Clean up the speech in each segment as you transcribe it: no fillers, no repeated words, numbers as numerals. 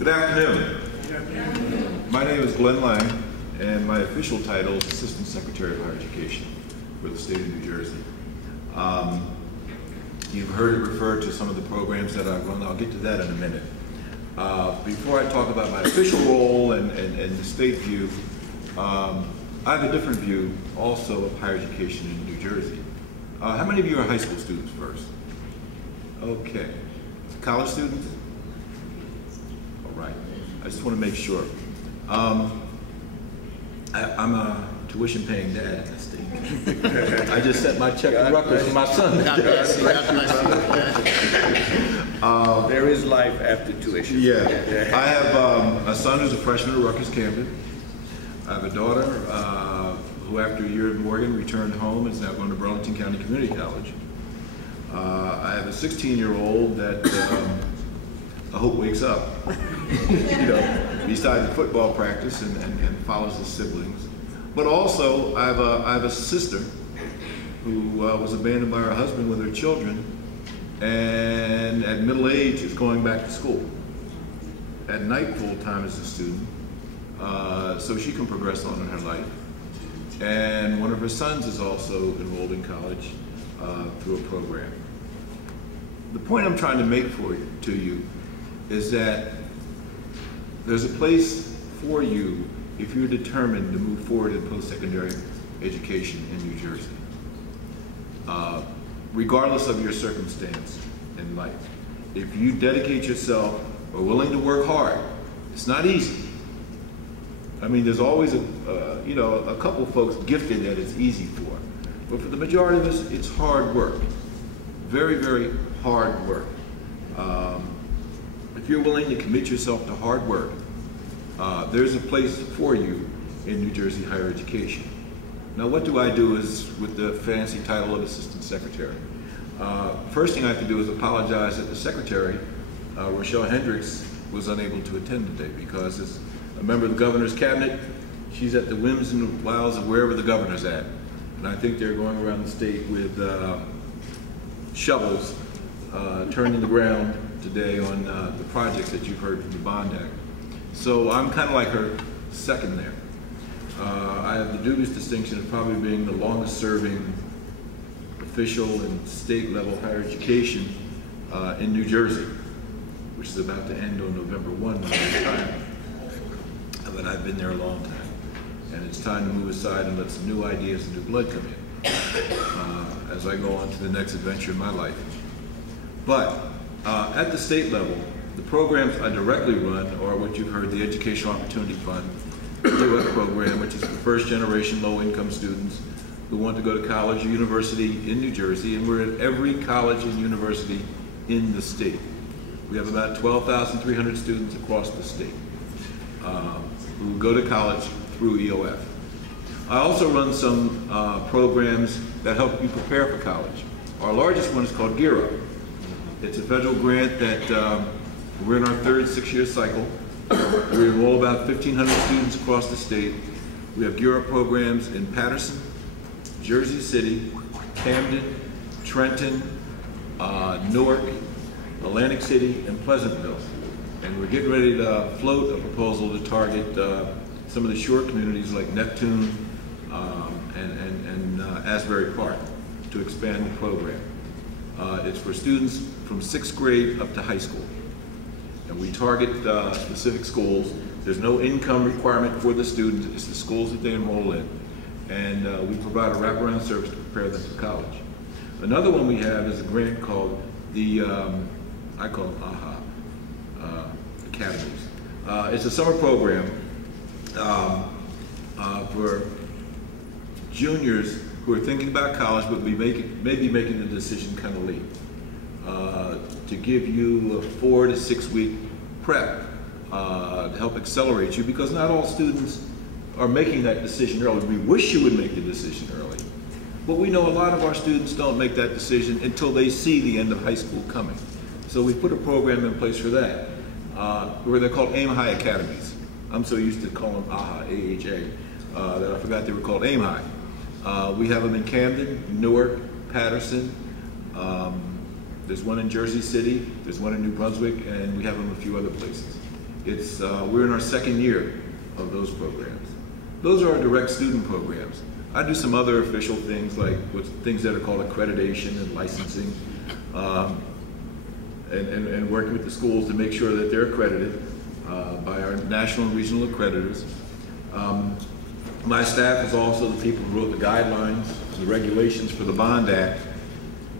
Good afternoon. My name is Glen Lang, and my official title is Assistant Secretary of Higher Education for the state of New Jersey. You've heard it referred to some of the programs that I've run. I'll get to that in a minute. Before I talk about my official role and the state view, I have a different view also of higher education in New Jersey. How many of you are high school students first? Okay. College students? All right. I just want to make sure. I'm a tuition paying dad in the state. I just sent my check to Rutgers for my son. There is life after tuition. Yeah. I have a son who's a freshman at Rutgers Camden. I have a daughter who, after a year at Morgan, returned home and is now going to Burlington County Community College. I have a 16-year-old that I hope wakes up, besides the football practice and follows his siblings. But also, I have a sister who was abandoned by her husband with her children, and at middle age is going back to school. At night, full time as a student, so she can progress on in her life. And one of her sons is also enrolled in college through a program. The point I'm trying to make to you is that there's a place for you if you're determined to move forward in post-secondary education in New Jersey, regardless of your circumstance in life. If you dedicate yourself or willing to work hard, it's not easy. I mean, there's always a couple folks gifted that it's easy for, but for the majority of us, it's hard work. Very, very hard work. If you're willing to commit yourself to hard work, there's a place for you in New Jersey higher education. Now, what do I do is with the fancy title of Assistant Secretary? First thing I have to do is apologize that the Secretary, Rochelle Hendricks, was unable to attend today because as a member of the Governor's Cabinet, she's at the whims and wiles of wherever the Governor's at. And I think they're going around the state with shovels turning the ground today on the projects that you've heard from the Bond Act. So I'm kind of like her second there. I have the dubious distinction of probably being the longest serving official in state level higher education in New Jersey, which is about to end on November 1 when I retire. But I've been there a long time. And it's time to move aside and let some new ideas and new blood come in as I go on to the next adventure in my life. But at the state level, the programs I directly run are what you've heard, the Educational Opportunity Fund, the UF program, which is for first generation low income students who want to go to college or university in New Jersey, and we're at every college and university in the state. We have about 12,300 students across the state who go to college through EOF. I also run some programs that help you prepare for college. Our largest one is called Gear Up. It's a federal grant that we're in our third 6-year cycle. We enroll about 1,500 students across the state. We have Gear Up programs in Paterson, Jersey City, Camden, Trenton, Newark, Atlantic City, and Pleasantville. And we're getting ready to float a proposal to target some of the shore communities like Neptune and Asbury Park to expand the program. It's for students from 6th grade up to high school. And we target specific schools. There's no income requirement for the students. It's the schools that they enroll in. And we provide a wraparound service to prepare them for college. Another one we have is a grant called the, I call it AHA, Academies. It's a summer program for juniors who are thinking about college but maybe making the decision kind of late. To give you a 4 to 6 week prep to help accelerate you, because not all students are making that decision early. We wish you would make the decision early, but we know a lot of our students don't make that decision until they see the end of high school coming. So we put a program in place for that, where they're called Aim High Academies. I'm so used to calling them AHA, A-H-A, that I forgot they were called Aim High. We have them in Camden, Newark, Paterson. There's one in Jersey City, there's one in New Brunswick, and we have them a few other places. We're in our second year of those programs. Those are our direct student programs. I do some other official things like things that are called accreditation and licensing, and working with the schools to make sure that they're accredited by our national and regional accreditors. My staff is also the people who wrote the guidelines, the regulations for the Bond Act,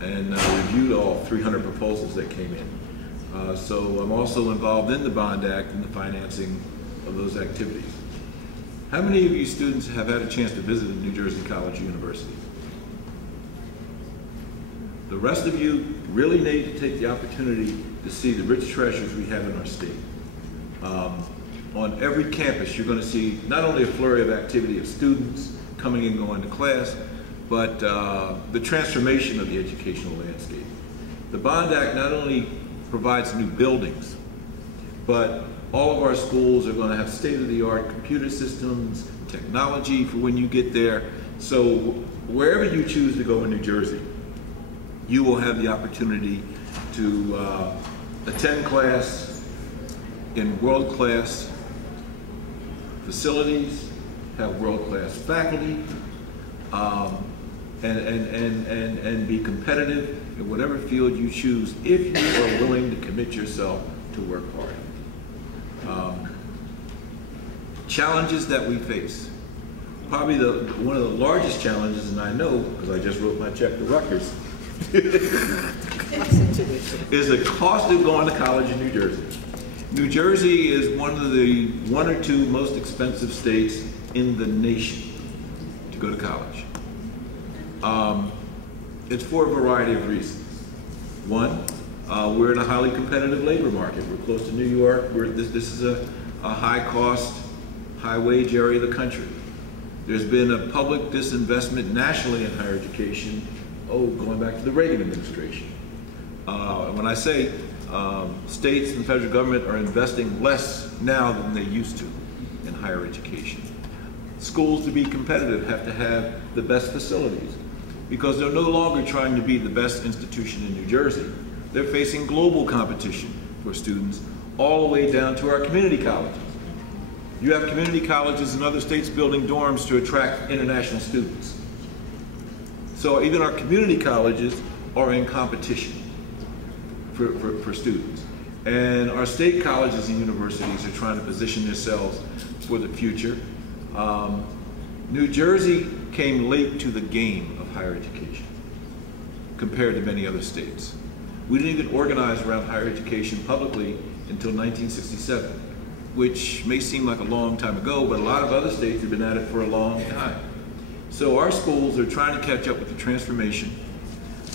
and reviewed all 300 proposals that came in. So I'm also involved in the Bond Act and the financing of those activities. How many of you students have had a chance to visit New Jersey College or University? The rest of you really need to take the opportunity to see the rich treasures we have in our state. On every campus, you're going to see not only a flurry of activity of students coming and going to class, but the transformation of the educational landscape. The Bond Act not only provides new buildings, but all of our schools are going to have state-of-the-art computer systems, technology for when you get there. So wherever you choose to go in New Jersey, you will have the opportunity to attend class in world-class facilities, have world-class faculty, and be competitive in whatever field you choose if you are willing to commit yourself to work hard. Challenges that we face. Probably one of the largest challenges, and I know because I just wrote my check to Rutgers, is the cost of going to college in New Jersey. New Jersey is one of the 1 or 2 most expensive states in the nation to go to college. It's for a variety of reasons. One, we're in a highly competitive labor market. We're close to New York. This is a high-cost, high-wage area of the country. There's been a public disinvestment nationally in higher education, going back to the Reagan administration. And when I say states and federal government are investing less now than they used to in higher education. Schools, to be competitive, have to have the best facilities because they're no longer trying to be the best institution in New Jersey. They're facing global competition for students all the way down to our community colleges. You have community colleges in other states building dorms to attract international students. So even our community colleges are in competition for students. And our state colleges and universities are trying to position themselves for the future. New Jersey came late to the game of higher education compared to many other states. We didn't even organize around higher education publicly until 1967, which may seem like a long time ago, but a lot of other states have been at it for a long time. So our schools are trying to catch up with the transformation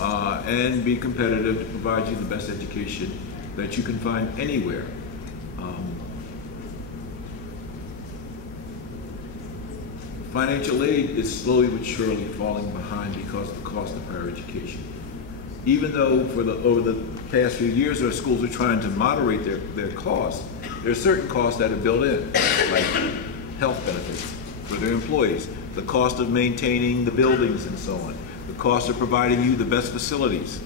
and be competitive to provide you the best education that you can find anywhere. Financial aid is slowly but surely falling behind because of the cost of higher education. Even though over the past few years our schools are trying to moderate their costs, there are certain costs that are built in, like health benefits for their employees, the cost of maintaining the buildings and so on, the cost of providing you the best facilities.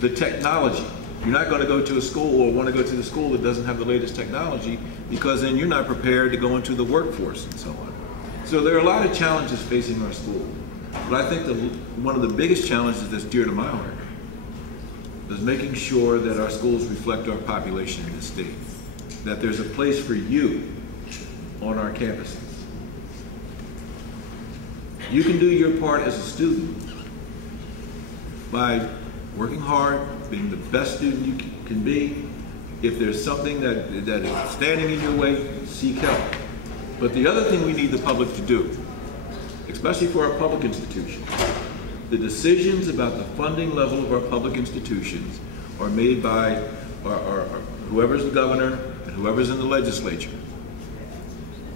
The technology. You're not going to go to a school or want to go to the school that doesn't have the latest technology because then you're not prepared to go into the workforce and so on. So there are a lot of challenges facing our school. But I think one of the biggest challenges that's dear to my heart is making sure that our schools reflect our population in the state, that there's a place for you on our campuses. You can do your part as a student by working hard, being the best student you can be. If there's something that is standing in your way, seek help. But the other thing we need the public to do, especially for our public institutions, the decisions about the funding level of our public institutions are made by whoever's the governor and whoever's in the legislature.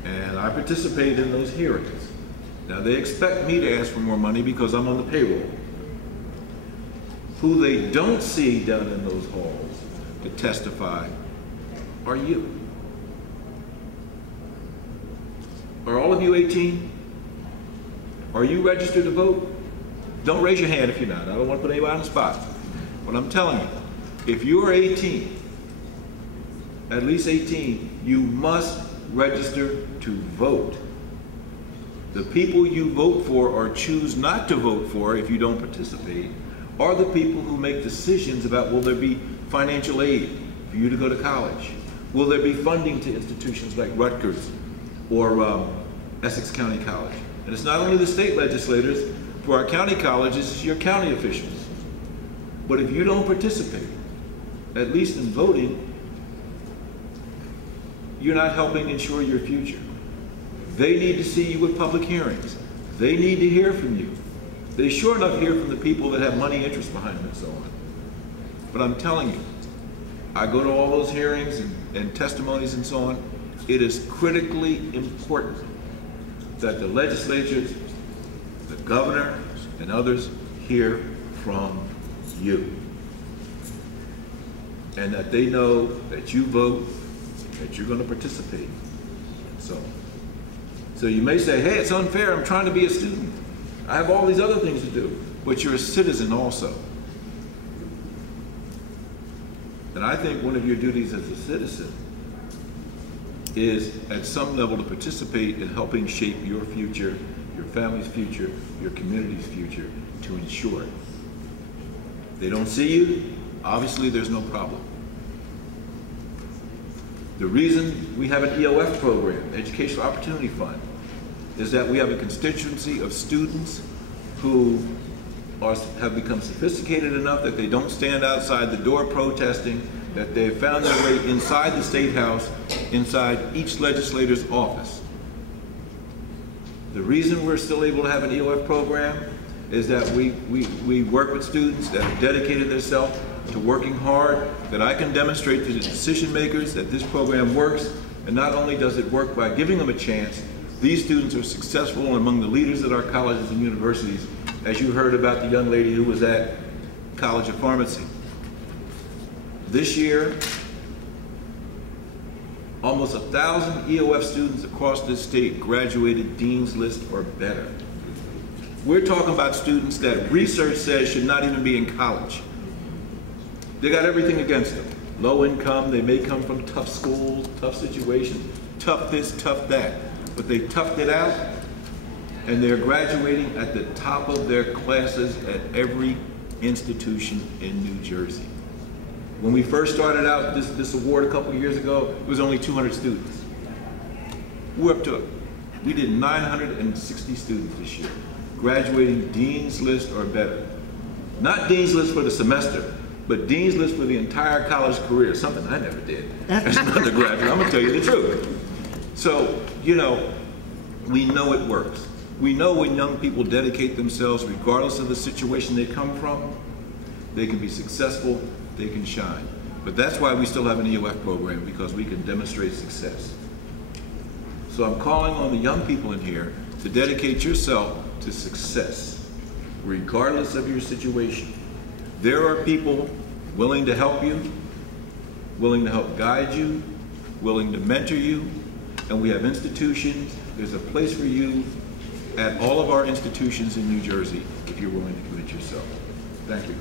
And I participated in those hearings. Now they expect me to ask for more money because I'm on the payroll. Who they don't see down in those halls to testify are you. Are all of you 18? Are you registered to vote? Don't raise your hand if you're not. I don't want to put anybody on the spot. But I'm telling you, if you are 18 at least 18, you must register to vote. The people you vote for or choose not to vote for if you don't participate are the people who make decisions about will there be financial aid for you to go to college? Will there be funding to institutions like Rutgers or Essex County College? And it's not only the state legislators, for our county colleges, it's your county officials. But if you don't participate, at least in voting, you're not helping ensure your future. They need to see you at public hearings. They need to hear from you. They sure enough hear from the people that have money interests behind them and so on. But I'm telling you, I go to all those hearings and testimonies and so on. It is critically important that the legislatures, the governor, and others hear from you. And that they know that you vote, that you're going to participate, and so on. So you may say, hey, it's unfair, I'm trying to be a student. I have all these other things to do, but you're a citizen also. And I think one of your duties as a citizen is at some level to participate in helping shape your future, your family's future, your community's future, to ensure it. They don't see you, obviously there's no problem. The reason we have an EOF program, Educational Opportunity Fund, is that we have a constituency of students who have become sophisticated enough that they don't stand outside the door protesting, that they've found their way inside the State House, inside each legislator's office. The reason we're still able to have an EOF program is that we work with students that have dedicated themselves to working hard, that I can demonstrate to the decision makers that this program works, and not only does it work by giving them a chance, these students are successful and among the leaders at our colleges and universities, as you heard about the young lady who was at College of Pharmacy. This year, almost 1,000 EOF students across this state graduated Dean's List or better. We're talking about students that research says should not even be in college. They got everything against them. Low income, they may come from tough schools, tough situations, tough this, tough that. But they toughed it out, and they're graduating at the top of their classes at every institution in New Jersey. When we first started out this award a couple of years ago, it was only 200 students. We're up to it. We did 960 students this year, graduating Dean's List or better. Not Dean's List for the semester, but Dean's List for the entire college career, something I never did as an undergraduate. I'm gonna tell you the truth. So, you know, we know it works. We know when young people dedicate themselves, regardless of the situation they come from, they can be successful, they can shine. But that's why we still have an EOF program, because we can demonstrate success. So I'm calling on the young people in here to dedicate yourself to success, regardless of your situation. There are people willing to help you, willing to help guide you, willing to mentor you, and we have institutions. There's a place for you at all of our institutions in New Jersey if you're willing to commit yourself. Thank you.